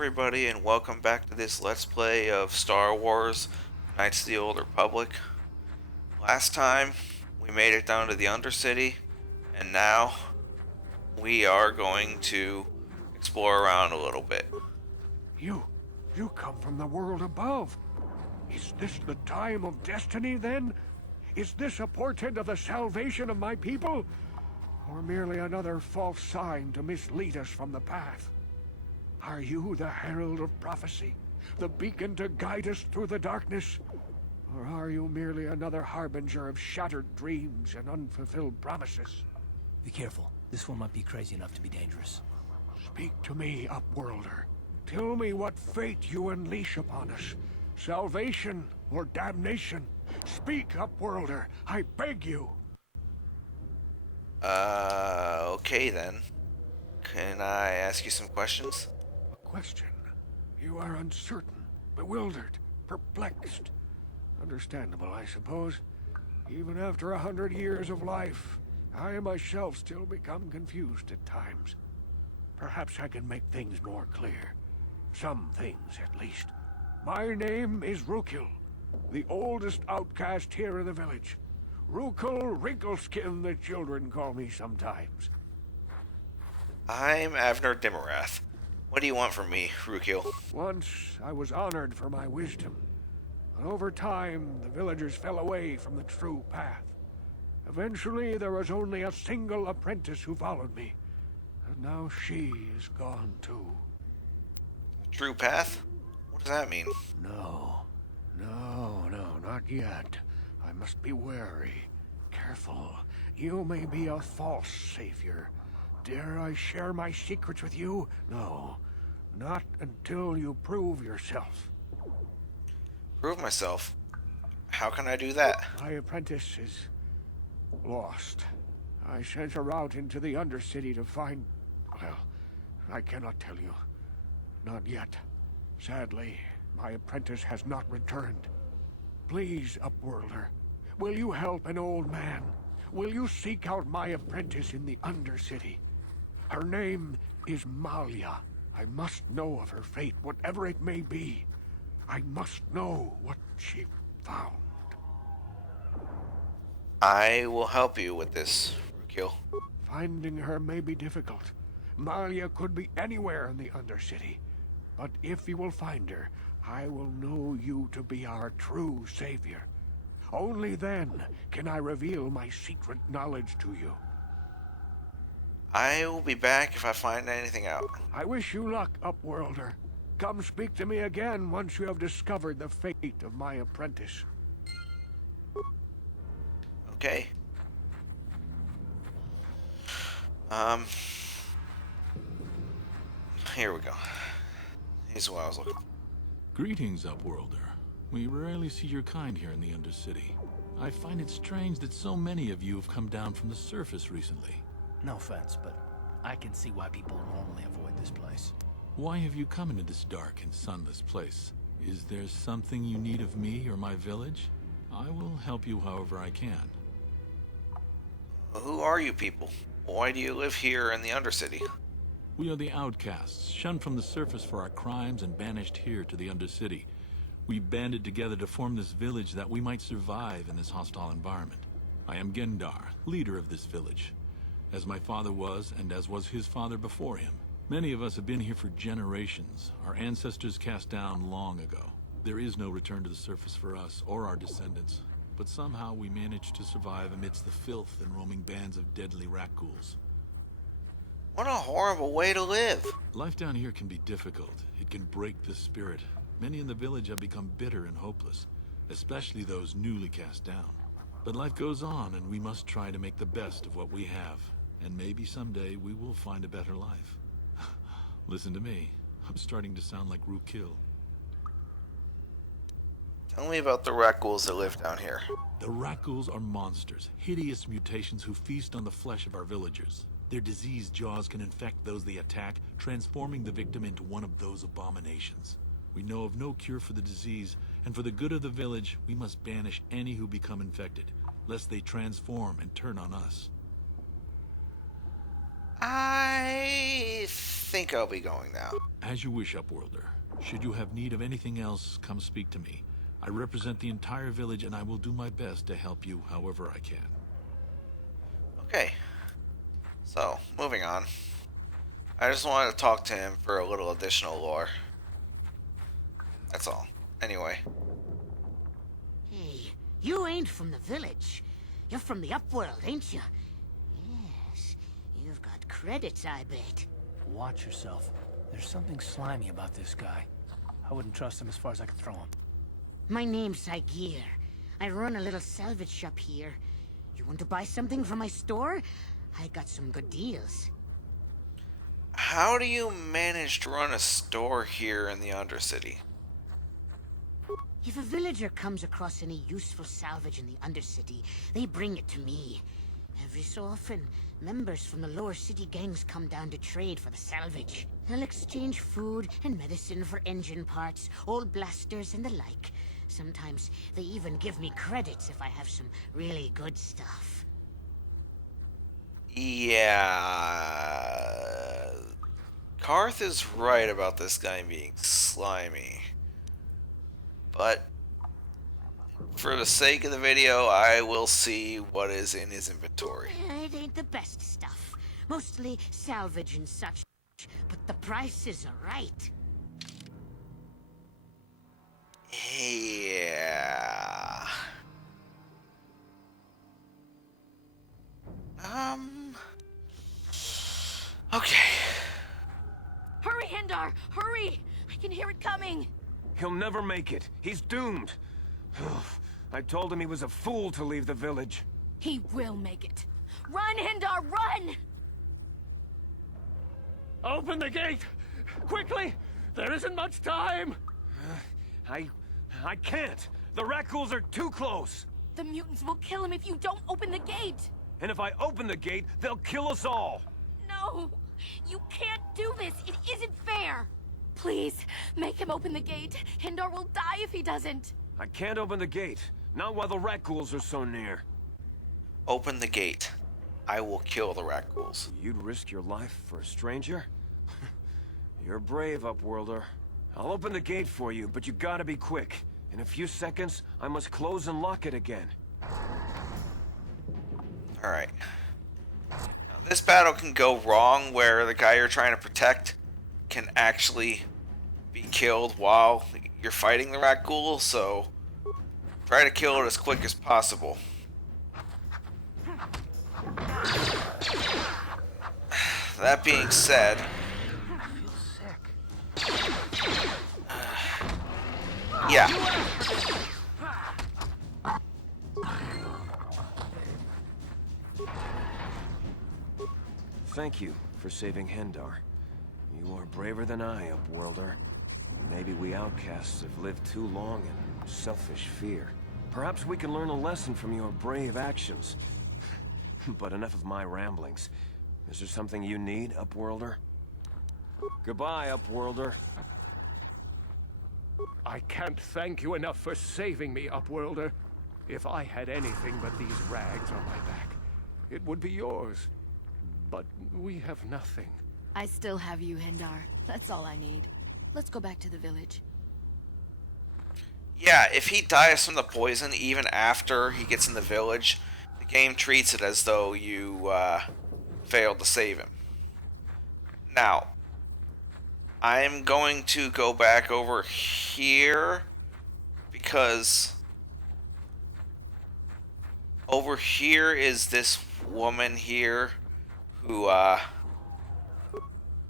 everybody, and welcome back to this Let's Play of Star Wars Knights of the Old Republic. Last time, we made it down to the Undercity, and now we are going to explore around a little bit. You come from the world above. Is this the time of destiny, then? Is this a portent of the salvation of my people? Or merely another false sign to mislead us from the path? Are you the herald of prophecy? The beacon to guide us through the darkness? Or are you merely another harbinger of shattered dreams and unfulfilled promises? Be careful. This one might be crazy enough to be dangerous. Speak to me, Upworlder. Tell me what fate you unleash upon us. Salvation or damnation? Speak, Upworlder. I beg you. Okay then. Can I ask you some questions? A question. You are uncertain, bewildered, perplexed. Understandable, I suppose. Even after 100 years of life, I myself still become confused at times. Perhaps I can make things more clear. Some things, at least. My name is Rukil, the oldest outcast here in the village. Rukil Wrinkleskin, the children call me sometimes. I'm Avner Dimarath. What do you want from me, Rukil? Once I was honored for my wisdom, but over time the villagers fell away from the true path. Eventually there was only a single apprentice who followed me, and now she is gone too. True path? What does that mean? No, not yet. I must be wary, careful. You may be a false savior. Dare I share my secrets with you? No, not until you prove yourself. Prove myself. How can I do that? My apprentice is lost. I sent her out into the Undercity to find... Well, I cannot tell you. Not yet. Sadly, my apprentice has not returned. Please, Upworlder, will you help an old man? Will you seek out my apprentice in the Undercity? Her name is Malia. I must know of her fate, whatever it may be. I must know what she found. I will help you with this, Rukil. Finding her may be difficult. Malia could be anywhere in the Undercity. But if you will find her, I will know you to be our true savior. Only then can I reveal my secret knowledge to you. I will be back if I find anything out. I wish you luck, Upworlder. Come speak to me again once you have discovered the fate of my apprentice. Okay. Here we go. Here's what I was looking for. Greetings, Upworlder. We rarely see your kind here in the Undercity. I find it strange that so many of you have come down from the surface recently. No offense, but I can see why people normally avoid this place. Why have you come into this dark and sunless place? Is there something you need of me or my village? I will help you however I can. Who are you people? Why do you live here in the Undercity? We are the outcasts, shunned from the surface for our crimes and banished here to the Undercity. We banded together to form this village that we might survive in this hostile environment. I am Gendar, leader of this village, as my father was and as was his father before him. Many of us have been here for generations, our ancestors cast down long ago. There is no return to the surface for us or our descendants, but somehow we managed to survive amidst the filth and roaming bands of deadly rat ghouls. What a horrible way to live. Life down here can be difficult. It can break the spirit. Many in the village have become bitter and hopeless, especially those newly cast down. But life goes on, and we must try to make the best of what we have. And maybe someday we will find a better life. Listen to me. I'm starting to sound like Rukil. Tell me about the rat ghouls that live down here. The rat ghouls are monsters, hideous mutations who feast on the flesh of our villagers. Their diseased jaws can infect those they attack, transforming the victim into one of those abominations. We know of no cure for the disease, and for the good of the village, we must banish any who become infected, lest they transform and turn on us. I think think I'll be going now. As you wish, Upworlder. Should you have need of anything else, come speak to me. I represent the entire village, and I will do my best to help you however I can. Okay. So, moving on. I just wanted to talk to him for a little additional lore. That's all. Anyway. Hey, you ain't from the village. You're from the Upworld, ain't you? Yes, you've got credits, I bet. Watch yourself. There's something slimy about this guy. I wouldn't trust him as far as I could throw him. My name's Saigir. I run a little salvage shop here. You want to buy something from my store? I got some good deals. How do you manage to run a store here in the Undercity? If a villager comes across any useful salvage in the Undercity, they bring it to me. Every so often, members from the lower city gangs come down to trade for the salvage. They'll exchange food and medicine for engine parts, old blasters and the like. Sometimes they even give me credits if I have some really good stuff. Yeah. Karth is right about this guy being slimy. But for the sake of the video, I will see what is in his inventory. It ain't the best stuff. Mostly salvage and such. But the prices are right. Yeah. Okay. Hurry, Hindar! Hurry! I can hear it coming! He'll never make it. He's doomed. I told him he was a fool to leave the village. He will make it. Run, Hindar, run! Open the gate! Quickly! There isn't much time! I can't. The Rakghouls are too close. The mutants will kill him if you don't open the gate! And if I open the gate, they'll kill us all. No! You can't do this! It isn't fair! Please, make him open the gate. Hindar will die if he doesn't. I can't open the gate. Not while the Rakghouls are so near. Open the gate. I will kill the Rakghouls. You'd risk your life for a stranger? You're brave, Upworlder. I'll open the gate for you, but you gotta be quick. In a few seconds, I must close and lock it again. Alright. Now, this battle can go wrong where the guy you're trying to protect can actually be killed while you're fighting the Rakghoul, so try to kill it as quick as possible. That being said, yeah. Thank you for saving Hendar. You are braver than I, Upworlder. Maybe we outcasts have lived too long in selfish fear. Perhaps we can learn a lesson from your brave actions. But enough of my ramblings. Is there something you need, Upworlder? Goodbye, Upworlder. I can't thank you enough for saving me, Upworlder. If I had anything but these rags on my back, it would be yours. But we have nothing. I still have you, Hindar. That's all I need. Let's go back to the village. Yeah, if he dies from the poison even after he gets in the village, the game treats it as though you failed to save him. Now, I'm going to go back over here because over here is this woman here who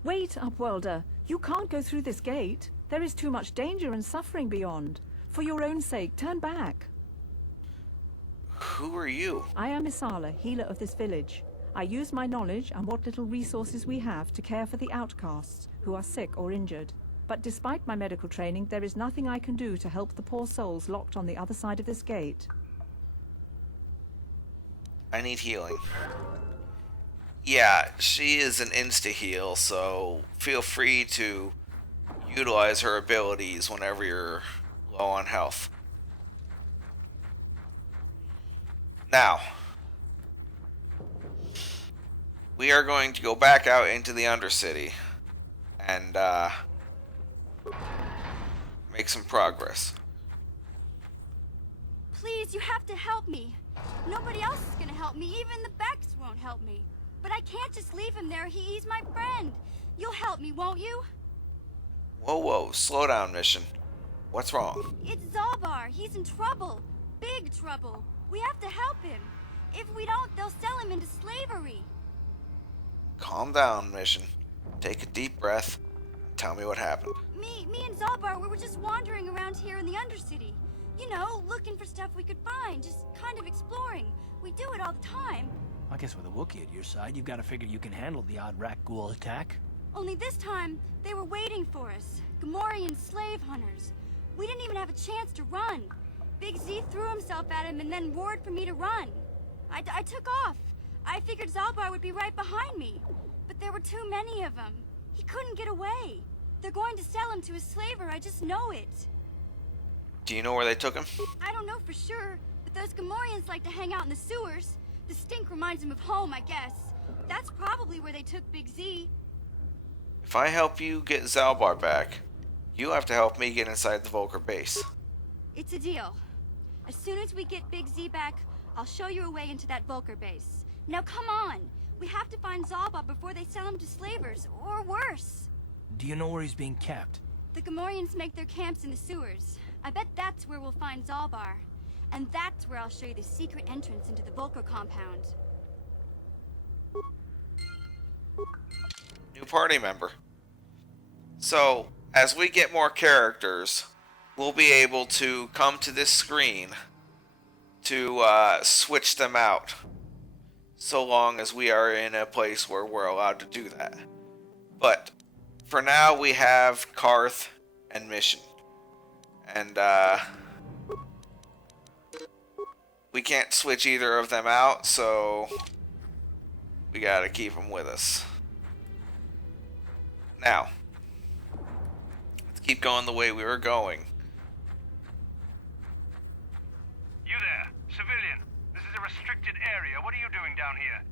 Wait, Upworlder. You can't go through this gate. There is too much danger and suffering beyond. For your own sake, turn back. who are you? I am Isala, healer of this village. I use my knowledge and what little resources we have to care for the outcasts who are sick or injured. But despite my medical training, there is nothing I can do to help the poor souls locked on the other side of this gate. I need healing. Yeah, she is an insta-heal, so feel free to utilize her abilities whenever you're low on health. Now, we are going to go back out into the Undercity and make some progress. Please, you have to help me. Nobody else is gonna help me. Even the Becks won't help me. But I can't just leave him there. He's my friend. You'll help me, won't you? Whoa, slow down, Mission. What's wrong? It's Zalbar. He's in trouble. Big trouble. We have to help him. If we don't, they'll sell him into slavery. Calm down, Mission. Take a deep breath. Tell me what happened. Me and Zalbar, we were just wandering around here in the Undercity. You know, looking for stuff we could find, just kind of exploring. We do it all the time. I guess with a Wookiee at your side, you've got to figure you can handle the odd rat ghoul attack. Only this time, they were waiting for us. Gamorrean slave hunters. We didn't even have a chance to run. Big Z threw himself at him and then roared for me to run. I took off. I figured Zalbar would be right behind me. But there were too many of them. He couldn't get away. They're going to sell him to a slaver, I just know it. Do you know where they took him? I don't know for sure, but those Gamorreans like to hang out in the sewers. The stink reminds them of home, I guess. That's probably where they took Big Z. If I help you get Zalbar back, you have to help me get inside the Volker base. It's a deal. As soon as we get Big Z back, I'll show you a way into that Volker base. Now come on! We have to find Zalbar before they sell him to slavers, or worse. Do you know where he's being kept? The Gamorreans make their camps in the sewers. I bet that's where we'll find Zalbar. And that's where I'll show you the secret entrance into the Volker compound. New party member. So, as we get more characters, we'll be able to come to this screen to switch them out. So long as we are in a place where we're allowed to do that. But, for now we have Karth and Mission. And, we can't switch either of them out, so we gotta keep them with us. Now, let's keep going the way we were going. You there, civilian. This is a restricted area. What are you doing down here?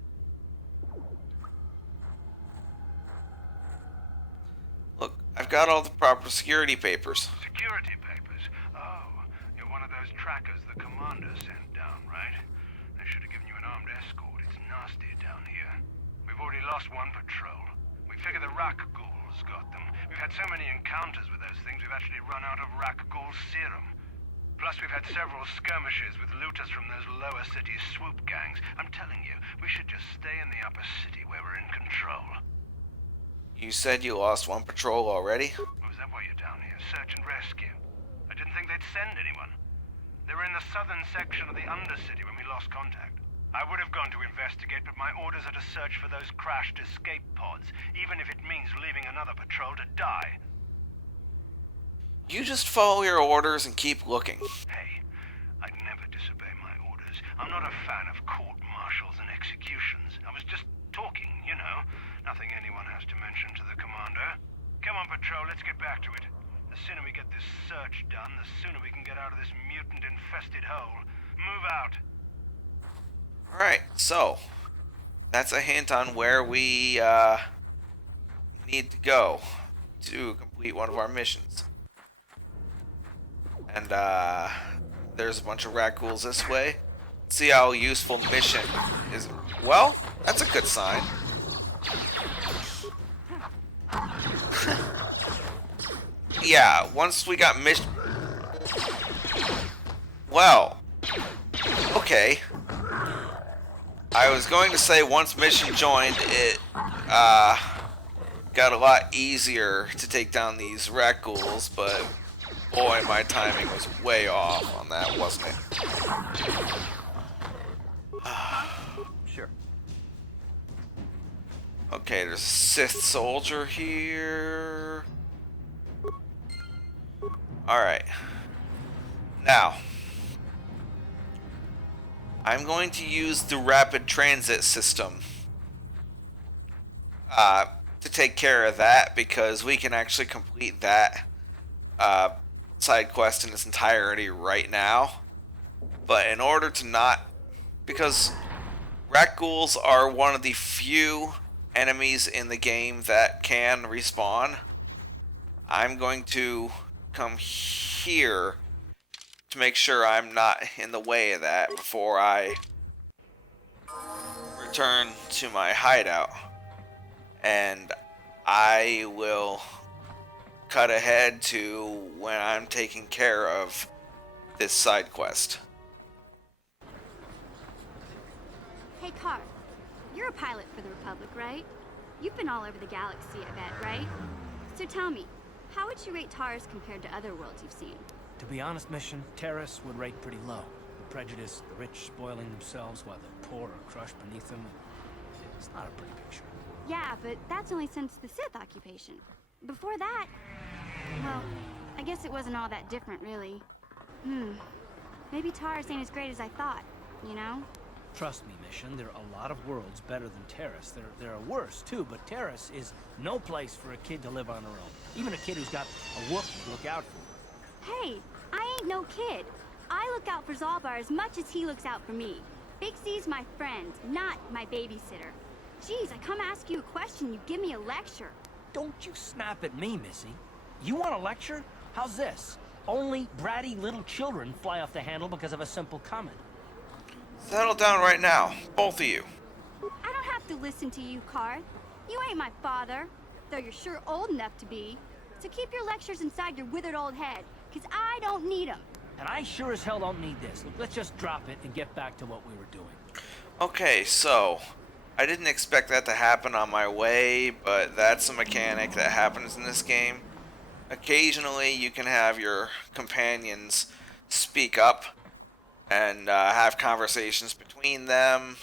Look, I've got all the proper security papers. Security papers? Oh, you're one of those trackers the commander sent down, right? They should have given you an armed escort. It's nasty down here. We've already lost one patrol. We figure the Rak ghouls got them. We've had so many encounters with those things, we've actually run out of Rak ghoul serum. Plus, we've had several skirmishes with looters from those lower city swoop gangs. I'm telling you, we should just stay in the upper city where we're in control. You said you lost one patrol already? Oh, is that why you're down here? Search and rescue? I didn't think they'd send anyone. They were in the southern section of the Undercity when we lost contact. I would have gone to investigate, but my orders are to search for those crashed escape pods, even if it means leaving another patrol to die. You just follow your orders and keep looking. Hey, I'd never disobey my orders. I'm not a fan of court-martials and executions. I was just talking, you know. Nothing anyone has to mention to the commander. Come on, patrol, let's get back to it. The sooner we get this search done, the sooner we can get out of this mutant-infested hole. Move out. Alright, so that's a hint on where we need to go to complete one of our missions. And there's a bunch of rat ghouls this way. Let's see how useful mission is. Well, that's a good sign. Yeah, once we got mission. Well, okay. I was going to say once mission joined, it got a lot easier to take down these rat ghouls, but boy, my timing was way off on that, wasn't it? Sure. Okay, there's a Sith soldier here. Alright. Now, I'm going to use the rapid transit system to take care of that, because we can actually complete that side quest in its entirety right now. But in order to not, because rat ghouls are one of the few enemies in the game that can respawn, I'm going to come here to make sure I'm not in the way of that before I return to my hideout. And I will cut ahead to when I'm taking care of this side quest. Hey, Car. You're a pilot for the Republic, right? You've been all over the galaxy, I bet, right? So tell me, how would you rate Taurus compared to other worlds you've seen? To be honest, Mission, Terrace would rate pretty low. The prejudice, the rich spoiling themselves while the poor are crushed beneath them. It's not a pretty picture. Yeah, but that's only since the Sith occupation. Before that, well, I guess it wasn't all that different, really. Maybe Taurus ain't as great as I thought, you know? Trust me, Mission, there are a lot of worlds better than Terrace. There are worse, too, but Terrace is no place for a kid to live on their own. Even a kid who's got a Wookiee to look out for. Hey, I ain't no kid. I look out for Zalbar as much as he looks out for me. Big Z's my friend, not my babysitter. Geez, I come ask you a question, you give me a lecture. Don't you snap at me, Missy. You want a lecture? How's this? Only bratty little children fly off the handle because of a simple comment. Settle down right now, both of you. I don't have to listen to you, Karth. You ain't my father, though you're sure old enough to be. So keep your lectures inside your withered old head, because I don't need them. And I sure as hell don't need this. Look, let's just drop it and get back to what we were doing. Okay, so I didn't expect that to happen on my way, but that's a mechanic that happens in this game. Occasionally you can have your companions speak up and have conversations between them.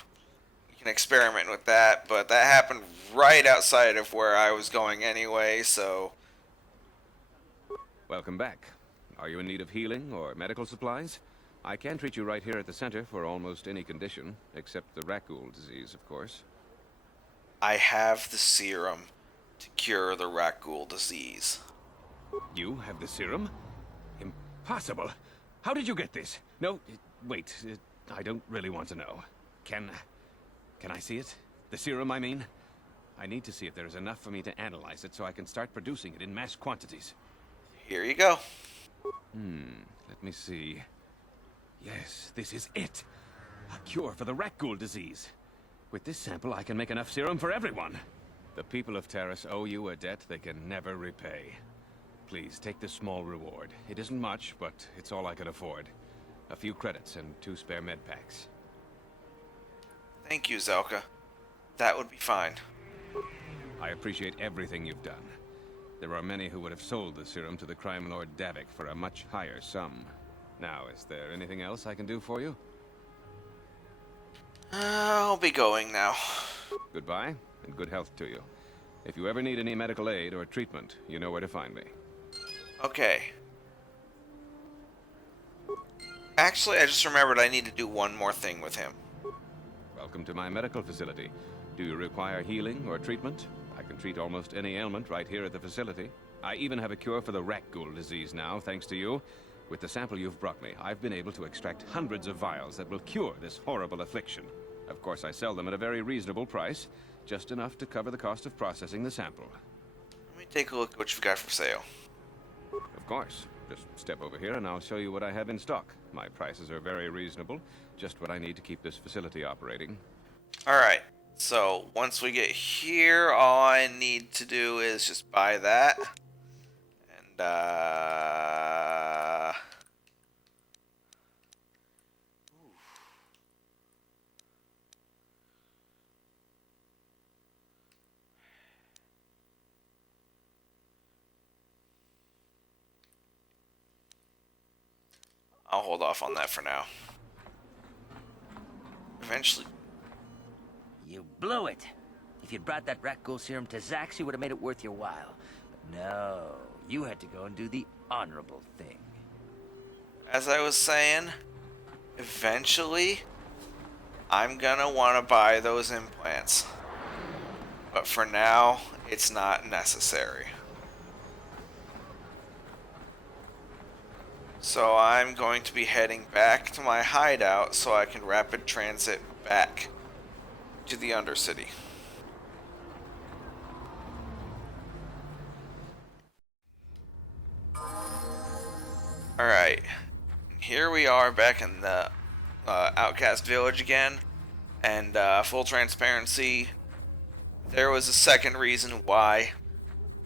You can experiment with that, but that happened right outside of where I was going anyway, so... Welcome back. Are you in need of healing or medical supplies? I can treat you right here at the center for almost any condition, except the Rakghoul disease, of course. I have the serum to cure the Rakghoul disease. You have the serum? Impossible. How did you get this? No, wait. I don't really want to know. Can I see it? The serum, I mean? I need to see if there is enough for me to analyze it so I can start producing it in mass quantities. Here you go. Let me see. Yes, this is it. A cure for the Rakghoul disease. With this sample, I can make enough serum for everyone. The people of Terrace owe you a debt they can never repay. Please, take this small reward. It isn't much, but it's all I can afford. A few credits and 2 spare med packs. Thank you, Zelka. That would be fine. I appreciate everything you've done. There are many who would have sold the serum to the crime lord Davik for a much higher sum. Now, is there anything else I can do for you? I'll be going now. Goodbye, and good health to you. If you ever need any medical aid or treatment, you know where to find me. Okay. Actually, I just remembered I need to do one more thing with him. Welcome to my medical facility. Do you require healing or treatment? I can treat almost any ailment right here at the facility. I even have a cure for the Rakghoul disease now, thanks to you. With the sample you've brought me, I've been able to extract hundreds of vials that will cure this horrible affliction. Of course, I sell them at a very reasonable price, just enough to cover the cost of processing the sample. Let me take a look at what you've got for sale. Of course. Just step over here and I'll show you what I have in stock. My prices are very reasonable, just what I need to keep this facility operating. Alright, so once we get here, all I need to do is just buy that. And, I'll hold off on that for now. Eventually. You blew it. If you'd brought that Rakghoul serum to Zax, you would have made it worth your while. But no, you had to go and do the honorable thing. As I was saying, eventually, I'm gonna want to buy those implants. But for now, it's not necessary. So I'm going to be heading back to my hideout so I can rapid transit back to the Undercity. Alright. Here we are back in the Outcast Village again. And full transparency, there was a second reason why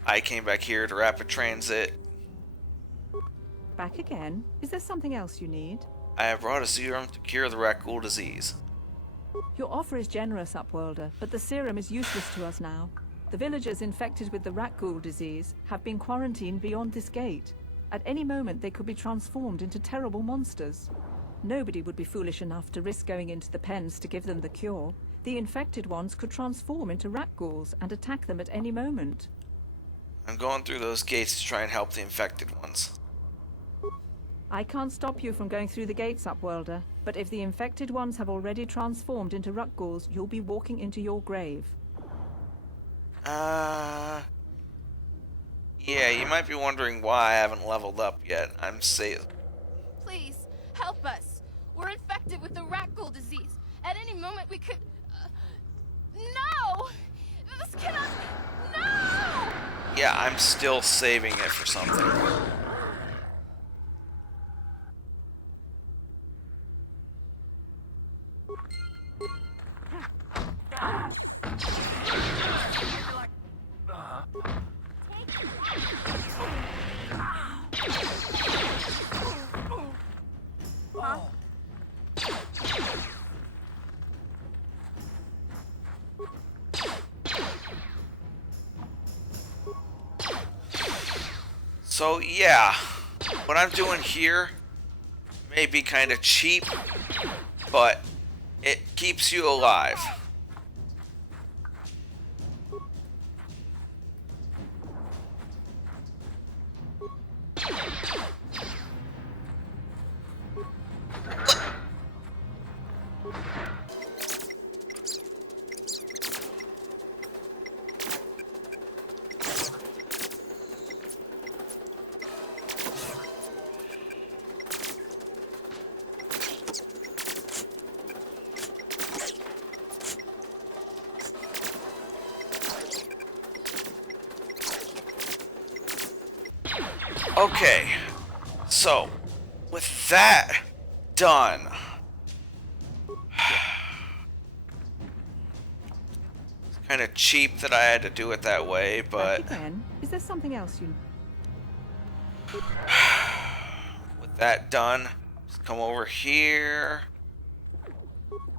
I came back here to rapid transit. Back again? Is there something else you need? I have brought a serum to cure the rat ghoul disease. Your offer is generous, Upworlder, but the serum is useless to us now. The villagers infected with the rat ghoul disease have been quarantined beyond this gate. At any moment they could be transformed into terrible monsters. Nobody would be foolish enough to risk going into the pens to give them the cure. The infected ones could transform into rat ghouls and attack them at any moment. I'm going through those gates to try and help the infected ones. I can't stop you from going through the gates, Upworlder, but if the infected ones have already transformed into rat ghouls, you'll be walking into your grave. Yeah, you might be wondering why I haven't leveled up yet. I'm safe. Please, help us. We're infected with the rat ghoul disease. At any moment we could... No! This cannot... No! Yeah, I'm still saving it for something. So yeah, what I'm doing here may be kind of cheap, but it keeps you alive. Okay, so with that done, it's kind of cheap that I had to do it that way, but Back again? Is there something else you... with that done, just come over here.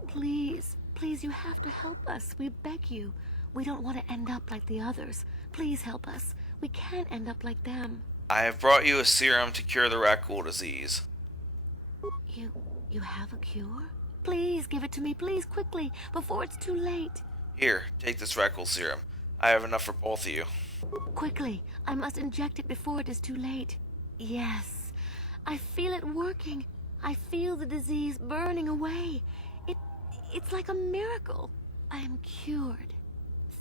Please, please, you have to help us. We beg you. We don't want to end up like the others. Please help us. We can't end up like them. I have brought you a serum to cure the rat ghoul disease. You have a cure? Please give it to me, please, quickly, before it's too late. Here, take this rat ghoul serum. I have enough for both of you. Quickly, I must inject it before it is too late. Yes, I feel it working. I feel the disease burning away. It's like a miracle. I am cured.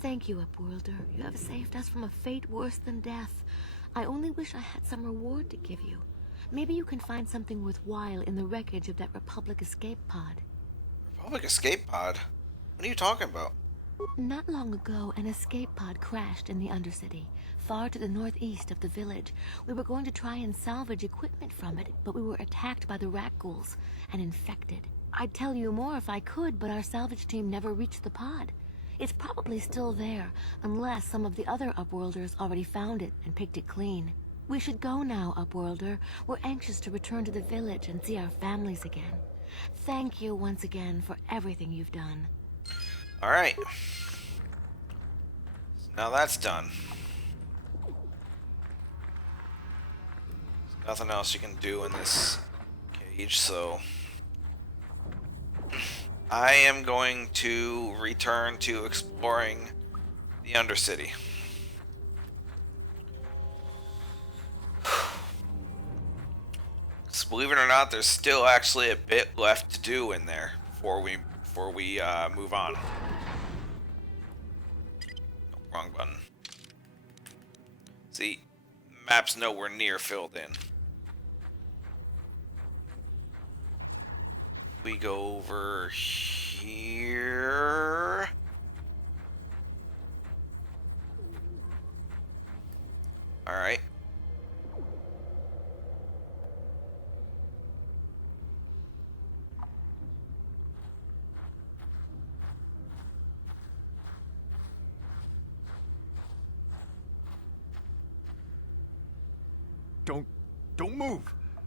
Thank you, Upworlder. You have saved us from a fate worse than death. I only wish I had some reward to give you. Maybe you can find something worthwhile in the wreckage of that Republic escape pod. Republic escape pod? What are you talking about? Not long ago, an escape pod crashed in the Undercity, far to the northeast of the village. We were going to try and salvage equipment from it, but we were attacked by the rat ghouls and infected. I'd tell you more if I could, but our salvage team never reached the pod. It's probably still there, unless some of the other Upworlders already found it and picked it clean. We should go now, Upworlder. We're anxious to return to the village and see our families again. Thank you once again for everything you've done. Alright. Now that's done. There's nothing else you can do in this cage, so... I am going to return to exploring the Undercity. So believe it or not, there's still actually a bit left to do in there before we move on. Oh, wrong button. See, map's nowhere near filled in. We go over here. Alright. Don't move.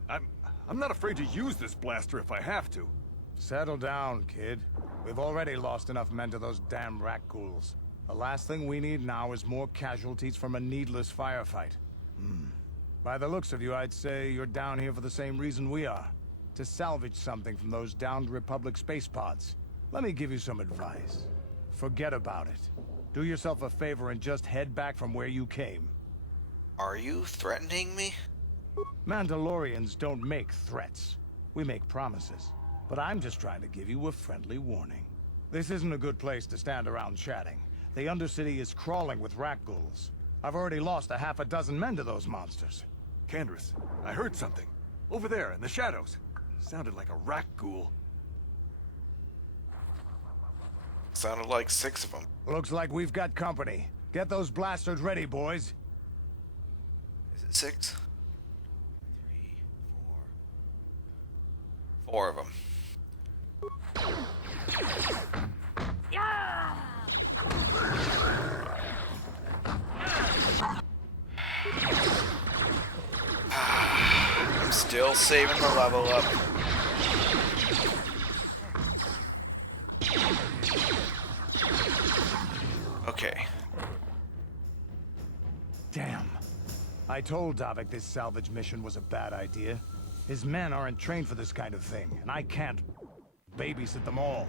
I'm not afraid to use this blaster if I have to. Settle down, kid. We've already lost enough men to those damn rat ghouls. The last thing we need now is more casualties from a needless firefight. By the looks of you, I'd say you're down here for the same reason we are. To salvage something from those downed Republic space pods. Let me give you some advice. Forget about it. Do yourself a favor and just head back from where you came. Are you threatening me? Mandalorians don't make threats. We make promises. But I'm just trying to give you a friendly warning. This isn't a good place to stand around chatting. The Undercity is crawling with rat ghouls. I've already lost a half a dozen men to those monsters. Candace, I heard something. Over there, in the shadows. Sounded like a rat ghoul. Sounded like 6 of them. Looks like we've got company. Get those blasters ready, boys. Is it 6? 3, 4. 4 of them. I'm still saving the level up. Okay. Damn. I told Davik this salvage mission was a bad idea. His men aren't trained for this kind of thing, and I can't babysit them all.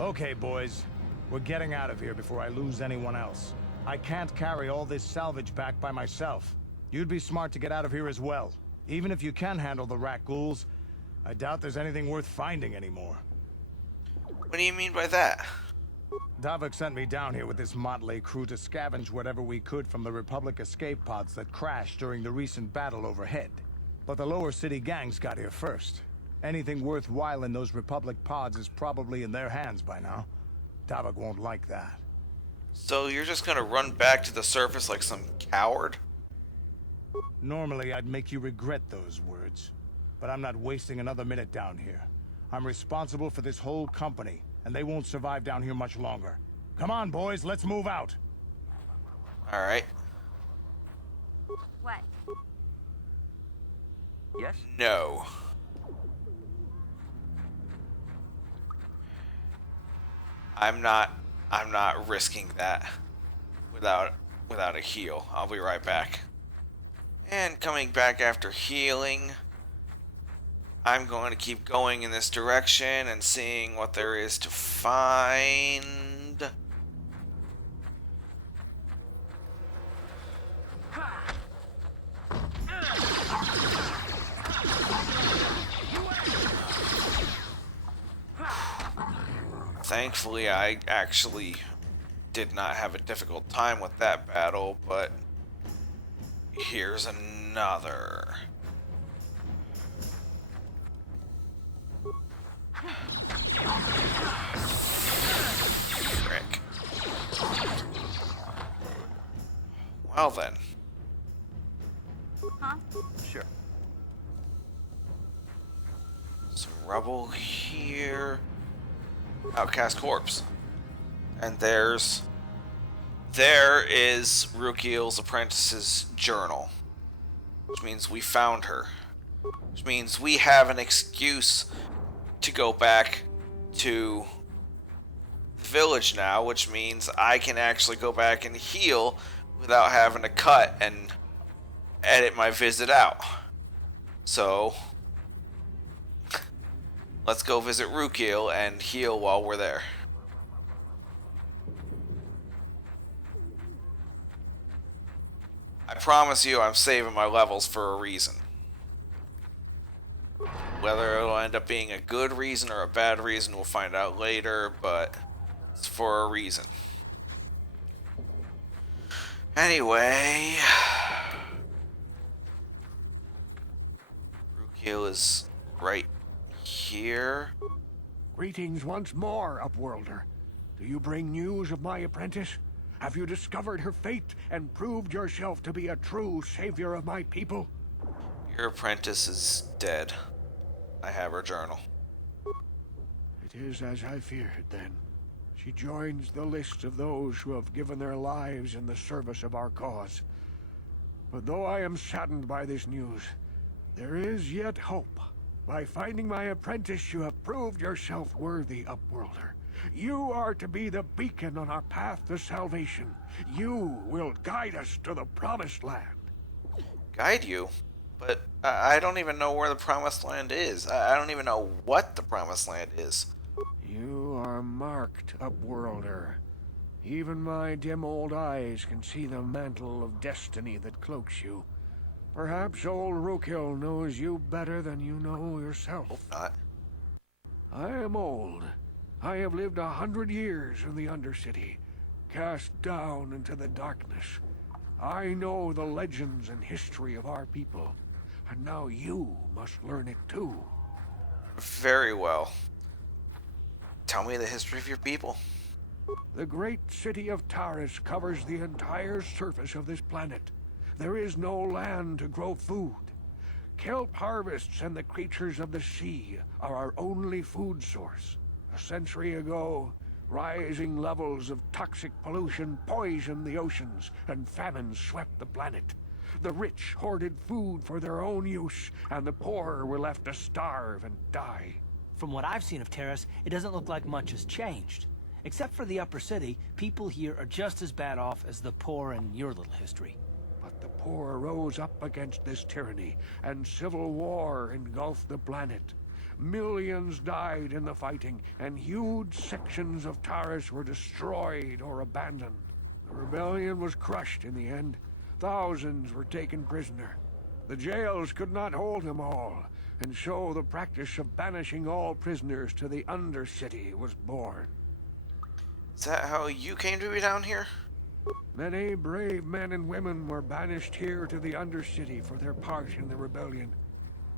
Okay, boys. We're getting out of here before I lose anyone else. I can't carry all this salvage back by myself. You'd be smart to get out of here as well. Even if you can handle the rat ghouls, I doubt there's anything worth finding anymore. What do you mean by that? Davik sent me down here with this motley crew to scavenge whatever we could from the Republic escape pods that crashed during the recent battle overhead. But the lower city gangs got here first. Anything worthwhile in those Republic pods is probably in their hands by now. Davik won't like that. So you're just gonna run back to the surface like some coward? Normally, I'd make you regret those words. But I'm not wasting another minute down here. I'm responsible for this whole company, and they won't survive down here much longer. Come on, boys, let's move out. Alright. What? Yes? No. I'm not risking that without a heal. I'll be right back. And coming back after healing, I'm going to keep going in this direction and seeing what there is to find. Thankfully, I actually did not have a difficult time with that battle, but here's another. Frick. Well then. Huh? Sure. Some rubble here. Outcast corpse. And there is Rukiel's apprentice's journal. Which means we found her. Which means we have an excuse to go back to the village now, which means I can actually go back and heal without having to cut and edit my visit out. So let's go visit Rukiel and heal while we're there. I promise you I'm saving my levels for a reason. Whether it'll end up being a good reason or a bad reason, we'll find out later, but it's for a reason. Anyway, Rukiel is right here. Greetings once more, Upworlder. Do you bring news of my apprentice? Have you discovered her fate and proved yourself to be a true savior of my people? Your apprentice is dead. I have her journal. It is as I feared, then. She joins the list of those who have given their lives in the service of our cause. But though I am saddened by this news, there is yet hope. By finding my apprentice, you have proved yourself worthy, Upworlder. You are to be the beacon on our path to salvation. You will guide us to the Promised Land. Guide you? But I don't even know where the Promised Land is. I don't even know what the Promised Land is. You are marked, Upworlder. Even my dim old eyes can see the mantle of destiny that cloaks you. Perhaps old Rookhill knows you better than you know yourself. Hope not. I am old. I have lived 100 years in the Undercity, cast down into the darkness. I know the legends and history of our people, and now you must learn it too. Very well. Tell me the history of your people. The great city of Taris covers the entire surface of this planet. There is no land to grow food. Kelp harvests and the creatures of the sea are our only food source. A century ago, rising levels of toxic pollution poisoned the oceans, and famine swept the planet. The rich hoarded food for their own use, and the poor were left to starve and die. From what I've seen of Terrace, it doesn't look like much has changed. Except for the upper city, people here are just as bad off as the poor in your little history. But the poor rose up against this tyranny, and civil war engulfed the planet. Millions died in the fighting, and huge sections of Taris were destroyed or abandoned. The rebellion was crushed in the end. Thousands were taken prisoner. The jails could not hold them all, and so the practice of banishing all prisoners to the Undercity was born. Is that how you came to be down here? Many brave men and women were banished here to the Undercity for their part in the rebellion.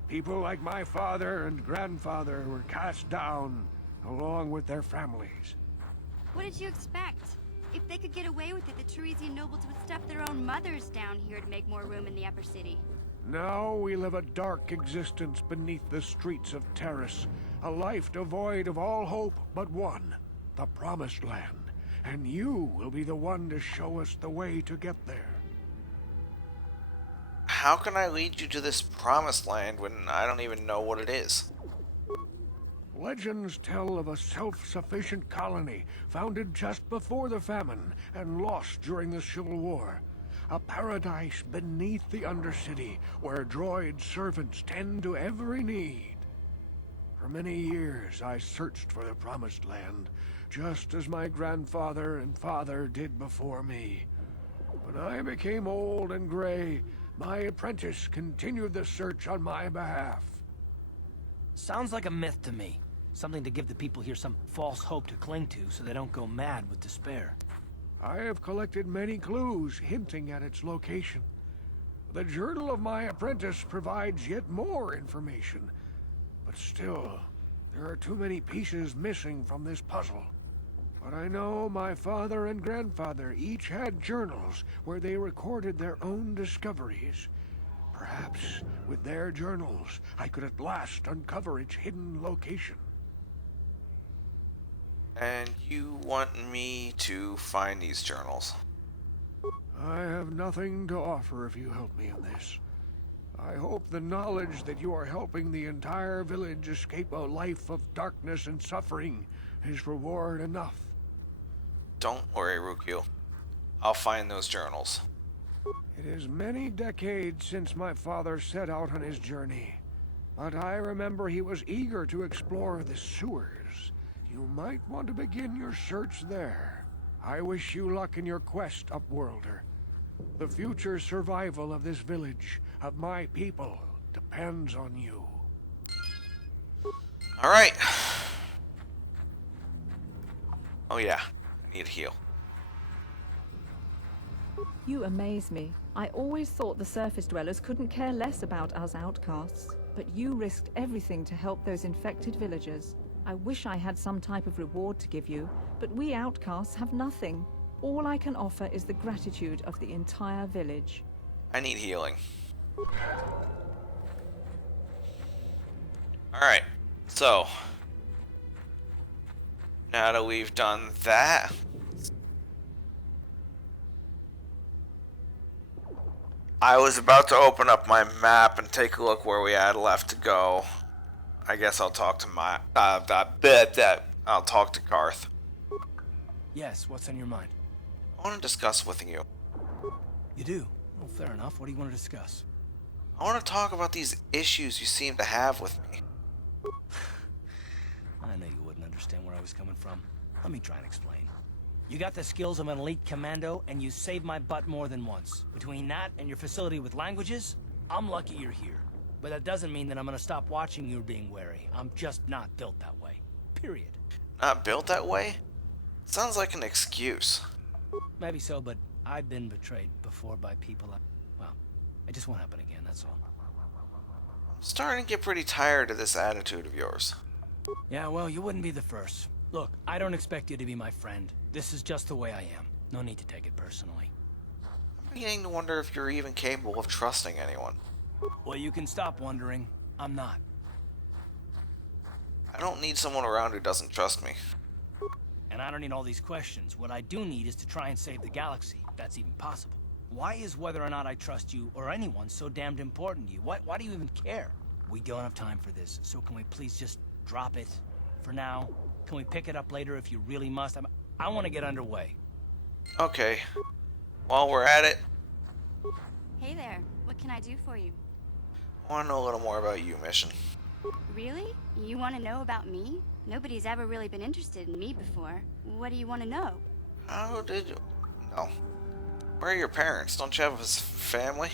People like my father and grandfather were cast down, along with their families. What did you expect? If they could get away with it, the Teresian nobles would stuff their own mothers down here to make more room in the upper city. Now we live a dark existence beneath the streets of Terrace, a life devoid of all hope but one, the Promised Land. And you will be the one to show us the way to get there. How can I lead you to this Promised Land when I don't even know what it is? Legends tell of a self-sufficient colony founded just before the famine and lost during the Civil War. A paradise beneath the Undercity where droid servants tend to every need. For many years I searched for the Promised Land, just as my grandfather and father did before me. When I became old and gray, my apprentice continued the search on my behalf. Sounds like a myth to me. Something to give the people here some false hope to cling to so they don't go mad with despair. I have collected many clues hinting at its location. The journal of my apprentice provides yet more information. But still, there are too many pieces missing from this puzzle. But I know my father and grandfather each had journals where they recorded their own discoveries. Perhaps, with their journals, I could at last uncover its hidden location. And you want me to find these journals? I have nothing to offer if you help me in this. I hope the knowledge that you are helping the entire village escape a life of darkness and suffering is reward enough. Don't worry, Rukyu. I'll find those journals. It is many decades since my father set out on his journey, but I remember he was eager to explore the sewers. You might want to begin your search there. I wish you luck in your quest, Upworlder. The future survival of this village, of my people, depends on you. Alright. Oh yeah, I need to heal. You amaze me. I always thought the surface dwellers couldn't care less about us outcasts, but you risked everything to help those infected villagers. I wish I had some type of reward to give you, but we outcasts have nothing. All I can offer is the gratitude of the entire village. I need healing. Alright, so now that we've done that, I was about to open up my map and take a look where we had left to go. I guess I'll talk to I'll talk to Karth. Yes, what's on your mind? I want to discuss with you. You do? Well, fair enough. What do you want to discuss? I want to talk about these issues you seem to have with me. I know you wouldn't understand where I was coming from. Let me try and explain. You got the skills of an elite commando, and you saved my butt more than once. Between that and your facility with languages, I'm lucky you're here. But that doesn't mean that I'm gonna stop watching you being wary. I'm just not built that way. Period. Not built that way? Sounds like an excuse. Maybe so, but I've been betrayed before by people well, it just won't happen again, that's all. I'm starting to get pretty tired of this attitude of yours. Yeah, well, you wouldn't be the first. Look, I don't expect you to be my friend. This is just the way I am. No need to take it personally. I'm beginning to wonder if you're even capable of trusting anyone. Well, you can stop wondering. I'm not. I don't need someone around who doesn't trust me. And I don't need all these questions. What I do need is to try and save the galaxy, if that's even possible. Why is whether or not I trust you or anyone so damned important to you? Why do you even care? We don't have time for this, so can we please just drop it for now? Can we pick it up later if you really must? I want to get underway. Okay. While we're at it, Hey there, what can I do for you? I want to know a little more about you, Mission. Really? You want to know about me? Nobody's ever really been interested in me before. What do you want to know? How did you... No. Where are your parents? Don't you have a family?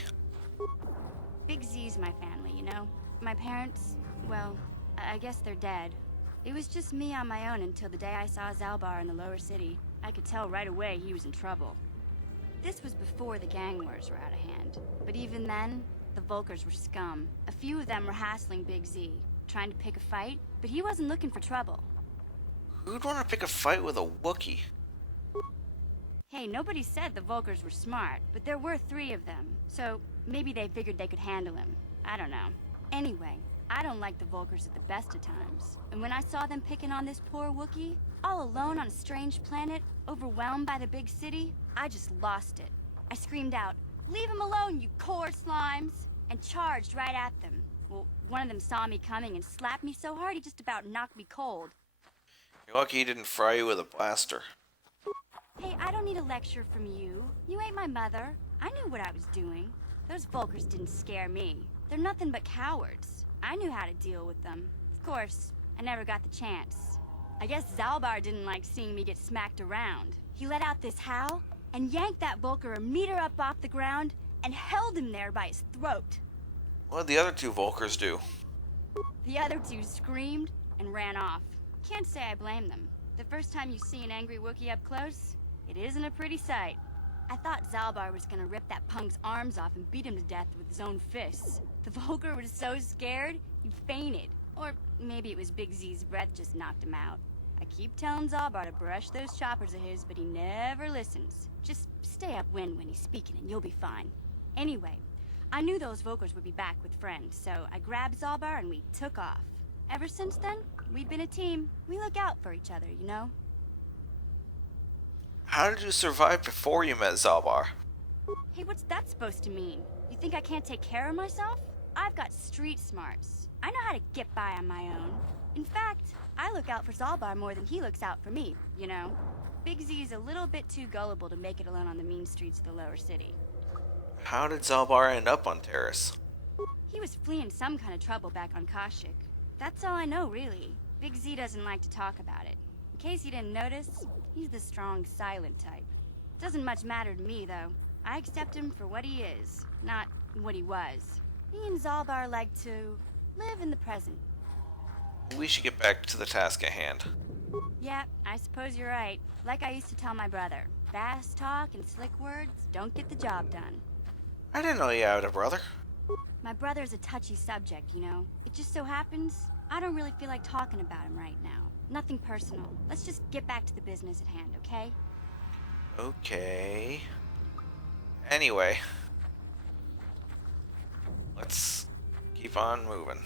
Big Z's my family, you know? My parents, well, I guess they're dead. It was just me on my own until the day I saw Zalbar in the lower city. I could tell right away he was in trouble. This was before the gang wars were out of hand. But even then, the Volkers were scum. A few of them were hassling Big Z, trying to pick a fight, but he wasn't looking for trouble. Who'd want to pick a fight with a Wookiee? Hey, nobody said the Volkers were smart, but there were 3 of them, so maybe they figured they could handle him. I don't know. Anyway, I don't like the Volkers at the best of times. And when I saw them picking on this poor Wookiee, all alone on a strange planet, overwhelmed by the big city, I just lost it. I screamed out, "Leave him alone, you core slimes!" and charged right at them. Well, one of them saw me coming and slapped me so hard he just about knocked me cold. You're lucky he didn't fry you with a blaster. Hey, I don't need a lecture from you. You ain't my mother. I knew what I was doing. Those Volkers didn't scare me. They're nothing but cowards. I knew how to deal with them. Of course, I never got the chance. I guess Zalbar didn't like seeing me get smacked around. He let out this howl and yanked that Volker a meter up off the ground and held him there by his throat. What did the other 2 Volkers do? The other 2 screamed and ran off. Can't say I blame them. The first time you see an angry Wookiee up close, it isn't a pretty sight. I thought Zalbar was gonna rip that punk's arms off and beat him to death with his own fists. The Volker was so scared, he fainted. Or maybe it was Big Z's breath just knocked him out. I keep telling Zalbar to brush those choppers of his, but he never listens. Just stay upwind when he's speaking and you'll be fine. Anyway, I knew those Volkers would be back with friends, so I grabbed Zalbar and we took off. Ever since then, we've been a team. We look out for each other, you know? How did you survive before you met Zalbar? Hey, what's that supposed to mean? You think I can't take care of myself? I've got street smarts. I know how to get by on my own. In fact, I look out for Zalbar more than he looks out for me, you know? Big Z's a little bit too gullible to make it alone on the mean streets of the lower city. How did Zalbar end up on Terrace? He was fleeing some kind of trouble back on Kashyyyk. That's all I know, really. Big Z doesn't like to talk about it. In case you didn't notice, he's the strong, silent type. Doesn't much matter to me, though. I accept him for what he is, not what he was. Me and Zalbar like to live in the present. We should get back to the task at hand. Yeah, I suppose you're right. Like I used to tell my brother, fast talk and slick words don't get the job done. I didn't know you had a brother. My brother's a touchy subject, you know. It just so happens I don't really feel like talking about him right now. Nothing personal. Let's just get back to the business at hand, okay? Okay. Anyway. Let's keep on moving.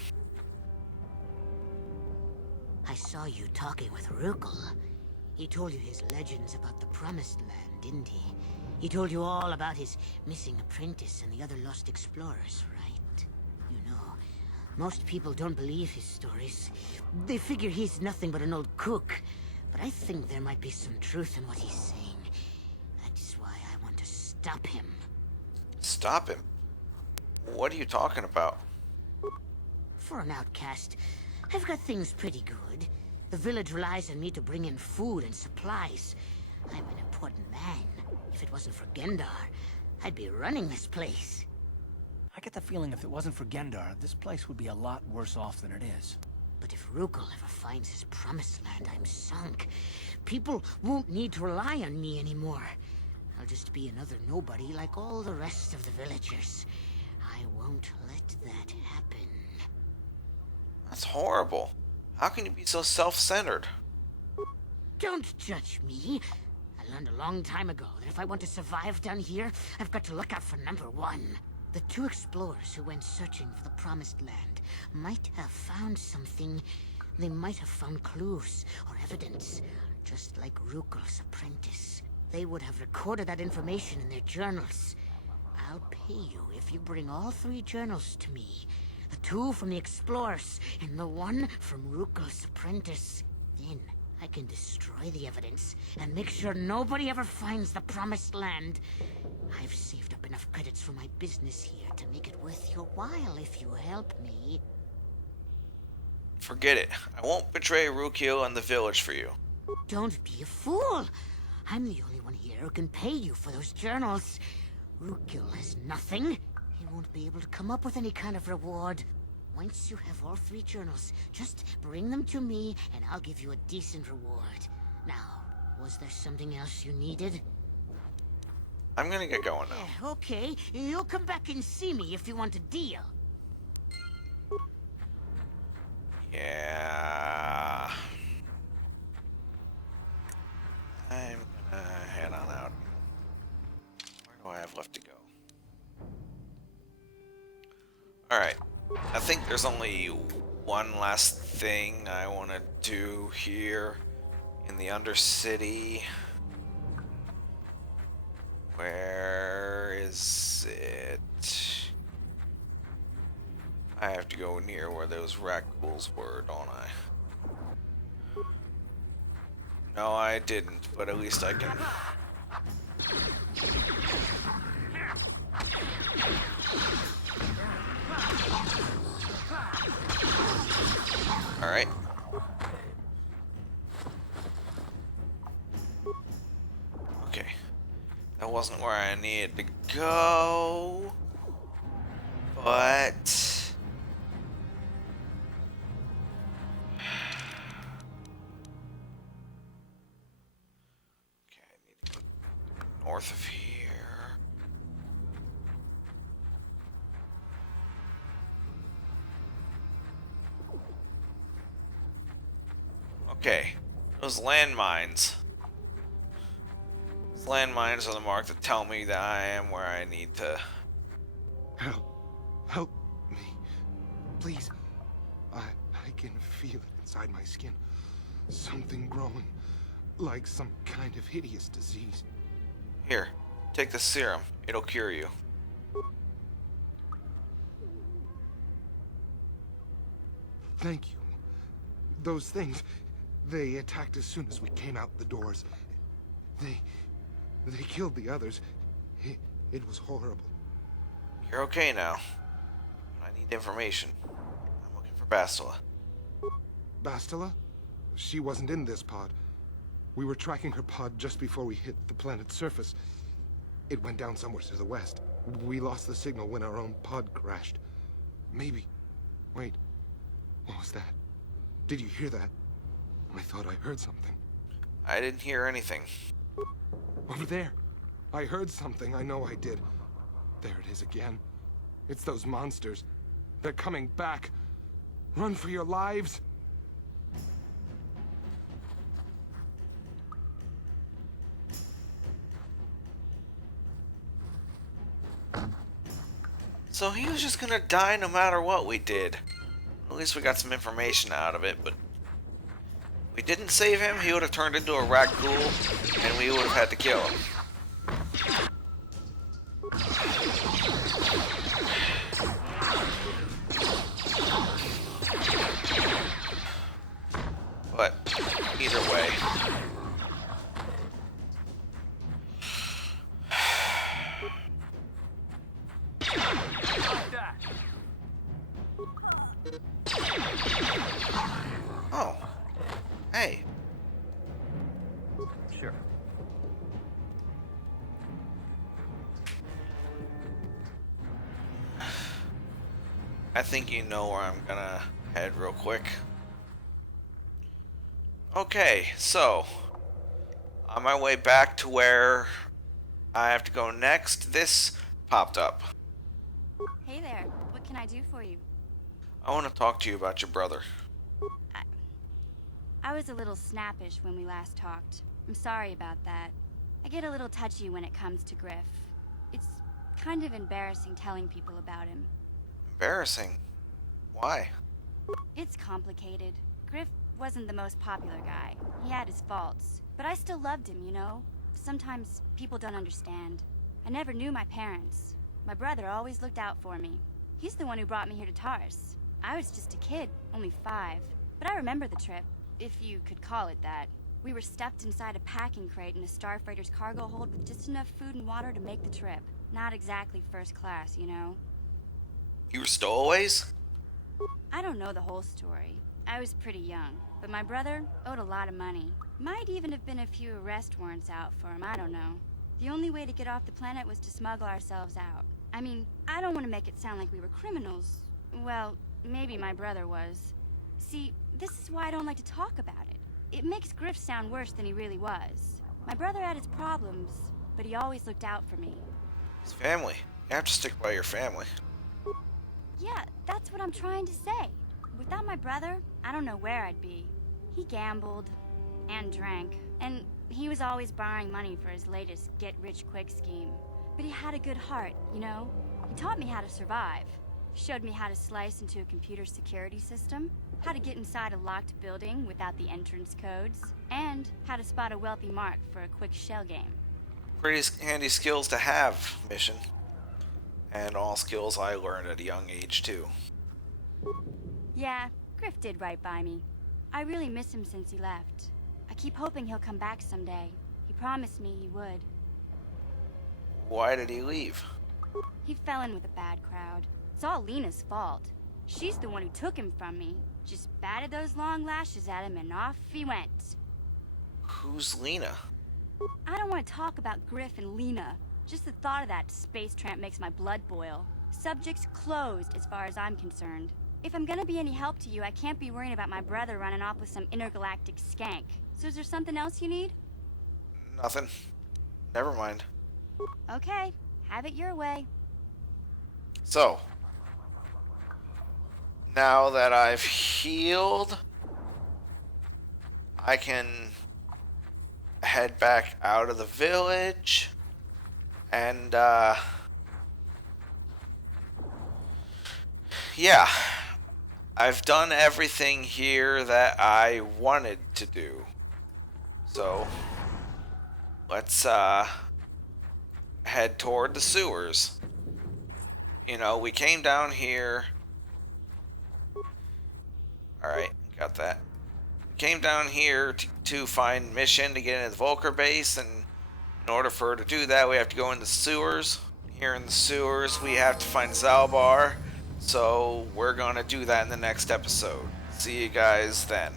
I saw you talking with Rukel. He told you his legends about the Promised Land, didn't he? He told you all about his missing apprentice and the other lost explorers, right? You know, most people don't believe his stories. They figure he's nothing but an old cook. But I think there might be some truth in what he's saying. That is why I want to stop him. Stop him? What are you talking about? For an outcast, I've got things pretty good. The village relies on me to bring in food and supplies. I'm an important man. If it wasn't for Gendar, I'd be running this place. I get the feeling if it wasn't for Gendar, this place would be a lot worse off than it is. But if Rukel ever finds his promised land, I'm sunk. People won't need to rely on me anymore. I'll just be another nobody like all the rest of the villagers. I won't let that happen. That's horrible. How can you be so self-centered? Don't judge me. I learned a long time ago that if I want to survive down here, I've got to look out for number one. The two explorers who went searching for the Promised Land might have found something. They might have found clues or evidence, just like Rukel's apprentice. They would have recorded that information in their journals. I'll pay you if you bring all 3 journals to me. The 2 from the explorers and the 1 from Rukel's apprentice. Then I can destroy the evidence and make sure nobody ever finds the Promised Land. I've saved up enough credits for my business here to make it worth your while if you help me. Forget it. I won't betray Rukio and the village for you. Don't be a fool. I'm the only one here who can pay you for those journals. Rukil has nothing. He won't be able to come up with any kind of reward. Once you have all 3 journals, just bring them to me and I'll give you a decent reward. Now, was there something else you needed? I'm gonna get going now. Okay, you'll come back and see me if you want a deal. Yeah. I'm gonna head on out. Where do I have left to go? Alright. I think there's only one last thing I want to do here in the Undercity. Where is it? I have to go near where those raccoons were, don't I? No, I didn't, but at least I can... Alright. Okay. That wasn't where I needed to go. But... Okay, I need to go north of here. Okay, those landmines. Those landmines are the mark that tell me that I am where I need to. Help me. Please. I can feel it inside my skin. Something growing. Like some kind of hideous disease. Here, take the serum. It'll cure you. Thank you. Those things, they attacked as soon as we came out the doors. They killed the others. It was horrible. You're okay now. I need information. I'm looking for Bastila. Bastila? She wasn't in this pod. We were tracking her pod just before we hit the planet's surface. It went down somewhere to the west. We lost the signal when our own pod crashed. Maybe. Wait. What was that? Did you hear that? I thought I heard something. I didn't hear anything. Over there. I heard something. I know I did. There it is again. It's those monsters. They're coming back. Run for your lives. So he was just gonna die no matter what we did. At least we got some information out of it, but... we didn't save him, he would have turned into a rat ghoul, and we would have had to kill him. Oh. Hey. Sure. I think you know where I'm gonna head real quick. Okay, so on my way back to where I have to go next, this popped up. Hey there. What can I do for you? I want to talk to you about your brother. I was a little snappish when we last talked. I'm sorry about that. I get a little touchy when it comes to Griff. It's kind of embarrassing telling people about him. Embarrassing? Why? It's complicated. Griff wasn't the most popular guy. He had his faults. But I still loved him, you know? Sometimes people don't understand. I never knew my parents. My brother always looked out for me. He's the one who brought me here to Tars. I was just a kid, only 5. But I remember the trip, if you could call it that. We were stuffed inside a packing crate in a starfreighter's cargo hold with just enough food and water to make the trip. Not exactly first class, you know? You were stowaways? I don't know the whole story. I was pretty young, but my brother owed a lot of money. Might even have been a few arrest warrants out for him, I don't know. The only way to get off the planet was to smuggle ourselves out. I mean, I don't want to make it sound like we were criminals. Well, maybe my brother was. See, this is why I don't like to talk about it. It makes Griff sound worse than he really was. My brother had his problems, but he always looked out for me. It's family. You have to stick by your family. Yeah, that's what I'm trying to say. Without my brother, I don't know where I'd be. He gambled and drank, and he was always borrowing money for his latest get-rich-quick scheme. But he had a good heart, you know? He taught me how to survive. Showed me how to slice into a computer security system, how to get inside a locked building without the entrance codes, and how to spot a wealthy mark for a quick shell game. Pretty handy skills to have, Mission. And all skills I learned at a young age, too. Yeah, Griff did right by me. I really miss him since he left. I keep hoping he'll come back someday. He promised me he would. Why did he leave? He fell in with a bad crowd. It's all Lena's fault. She's the one who took him from me. Just batted those long lashes at him and off he went. Who's Lena? I don't want to talk about Griff and Lena. Just the thought of that space tramp makes my blood boil. Subject's closed as far as I'm concerned. If I'm gonna be any help to you, I can't be worrying about my brother running off with some intergalactic skank. So is there something else you need? Nothing. Never mind. Okay, have it your way. So, now that I've healed, I can head back out of the village and, yeah, I've done everything here that I wanted to do. So, let's, head toward the sewers. You know, we came down here. Alright, got that. Came down here to find Mission to get into the Volker base, and in order for her to do that, we have to go in the sewers. Here in the sewers, we have to find Zalbar, so we're gonna do that in the next episode. See you guys then.